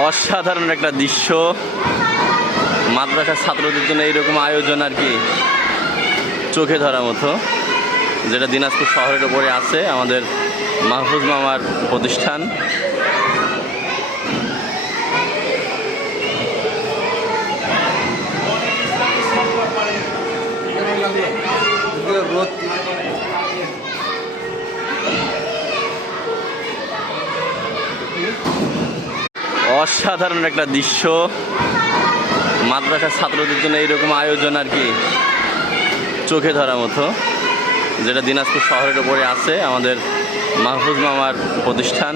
অসাধারণ একটা দৃশ্য, মাদ্রাসার ছাত্রদের জন্য এইরকম আয়োজন আর কি চোখে ধরার মতো, যেটা দিনাজপুর শহরের উপরে আছে আমাদের মাহফুজ মামার প্রতিষ্ঠান। অসাধারণ একটা দৃশ্য, মাদ্রাসার ছাত্রদের জন্য এইরকম আয়োজন আর কি চোখে ধরার মতো, যেটা দিনাজপুর শহরের উপরে আছে আমাদের মাহফুজ মামার প্রতিষ্ঠান।